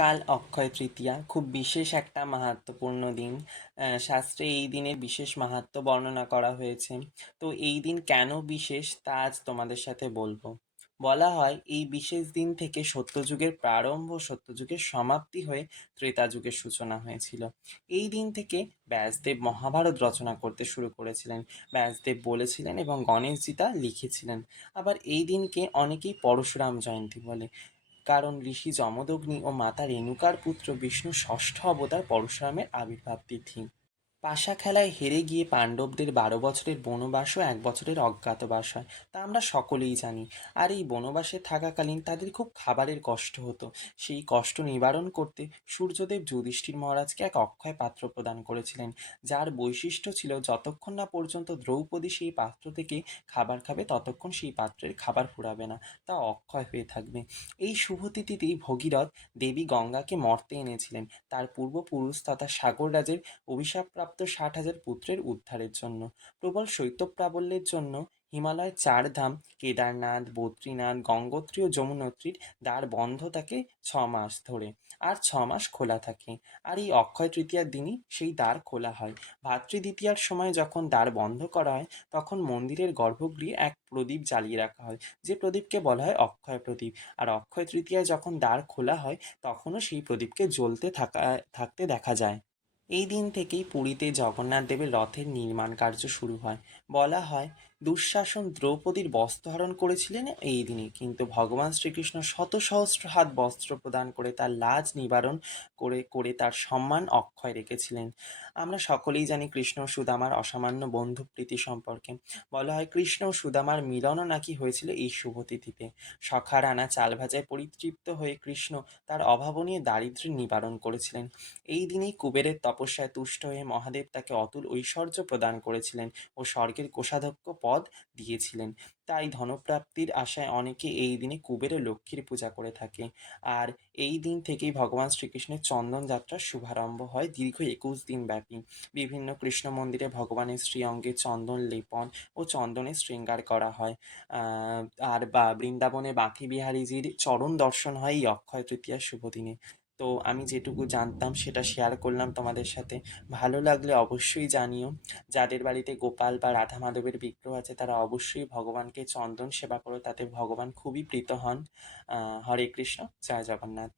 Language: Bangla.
কাল অক্ষয় তৃতীয়া খুব বিশেষ একটা মাহাত্ম্যপূর্ণ দিন। শাস্ত্রে এই দিনের বিশেষ মাহাত্ম্য বর্ণনা করা হয়েছে। তো এই দিন কেন বিশেষ তা আজ তোমাদের সাথে বলবো। বলা হয় এই বিশেষ দিন থেকে সত্যযুগের প্রারম্ভ, সত্যযুগের সমাপ্তি হয়ে ত্রেতা যুগের সূচনা হয়েছিল। এই দিন থেকে ব্যাসদেব মহাভারত রচনা করতে শুরু করেছিলেন। ব্যাসদেব বলেছিলেন এবং গণেশজি তা লিখেছিলেন। আবার এই দিনকে অনেকেই পরশুরাম জয়ন্তী বলে, কারণ ঋষি যমদগ্নি ও মাতা রেণুকার পুত্র বিষ্ণুর ষষ্ঠ অবতার পরশুরামের আবির্ভাব তিথি। পাশা খেলায় হেরে গিয়ে পাণ্ডবদের 12 বছরের বনবাস ও 1 বছরের অজ্ঞাতবাস হয়, তা আমরা সকলেই জানি। আর এই বনবাসে থাকাকালীন তাদের খুব খাবারের কষ্ট হতো। সেই কষ্ট নিবারণ করতে সূর্যদেব যুধিষ্ঠির মহারাজকে এক অক্ষয় পাত্র প্রদান করেছিলেন, যার বৈশিষ্ট্য ছিল যতক্ষণ না পর্যন্ত দ্রৌপদী সেই পাত্র থেকে খাবার খাবে ততক্ষণ সেই পাত্রের খাবার ফুরাবে না, তা অক্ষয় হয়ে থাকবে। এই শুভ তিথিতেই ভগীরথ দেবী গঙ্গাকে মর্তে এনেছিলেন তার পূর্বপুরুষ তথা সাগররাজের অভিশাপপ্রাপ্ত 60,000 পুত্রের উদ্ধারের জন্য। প্রবল শৈত্যপ্রাবল্যের জন্য হিমালয়ের 4 ধাম কেদারনাথ, বদ্রীনাথ, গঙ্গোত্রী ও যমুনোত্রীর দ্বার বন্ধ থাকে 6 মাস ধরে, আর 6 মাস খোলা থাকে। আর এই অক্ষয় তৃতীয়ার দিনই সেই দ্বার খোলা হয়। ভাতৃদ্বিতীয়ার সময় যখন দ্বার বন্ধ করা হয়, তখন মন্দিরের গর্ভগৃহে এক প্রদীপ জ্বালিয়ে রাখা হয়, যে প্রদীপকে বলা হয় অক্ষয় প্রদীপ। আর অক্ষয় তৃতীয়ায় যখন দ্বার খোলা হয়, তখনও সেই প্রদীপকে জ্বলতে থাকতে দেখা যায়। এই দিন থেকেই পুরীতে জগন্নাথ দেবের রথের নির্মাণ কার্য শুরু হয়। বলা হয় দুঃশাসন দ্রৌপদীর বস্ত্রহরণ করেছিলেন এই দিনে, কিন্তু ভগবান শ্রীকৃষ্ণ শত সহস্র হাত বস্ত্র প্রদান করে তার লাজ নিবারণ করে করে তার সম্মান অক্ষয় রেখেছিলেন। আমরা সকলেই জানি কৃষ্ণ ও সুদামার অসামান্য বন্ধু প্রীতি সম্পর্কে। বলা হয় কৃষ্ণ ও সুদামার মিলনও নাকি হয়েছিল এই শুভ তিথিতে। সখার আনা চাল ভাজায় পরিতৃপ্ত হয়ে কৃষ্ণ তার অভাবনীয় দারিদ্র্যের নিবারণ করেছিলেন। এই দিনেই কুবেরের তপস্যায় তুষ্ট হয়ে মহাদেব তাকে অতুল ঐশ্বর্য প্রদান করেছিলেন ও স্বর্গের কোষাধ্যক্ষ পদ দিয়েছিলেন। তাই ধনপ্রাপ্তির আশায় অনেকে এই দিনে কুবের ও লক্ষ্মীর পূজা করে থাকে। আর এই দিন থেকেই ভগবান শ্রীকৃষ্ণের চন্দন যাত্রার শুভারম্ভ হয় দীর্ঘ 21 দিন ব্যাপী। বিভিন্ন কৃষ্ণ মন্দিরে ভগবানের শ্রীঅঙ্গে চন্দন লেপন ও চন্দনের শৃঙ্গার করা হয়। আহ, আর বৃন্দাবনে বাঁকে বিহারীজির চরণ দর্শন হয় এই অক্ষয় তৃতীয়ার শুভ দিনে। তো আমি যেটুকু জানতাম সেটা শেয়ার করলাম তোমাদের সাথে। ভালো লাগলে অবশ্যই জানিও। যাদের বাড়িতে গোপাল বা রাধা মাধবের বিগ্রহ আছে তারা অবশ্যই ভগবানকে চন্দন সেবা করো, তাতে ভগবান খুবই প্রীত হন। হরে কৃষ্ণ, জয় জগন্নাথ।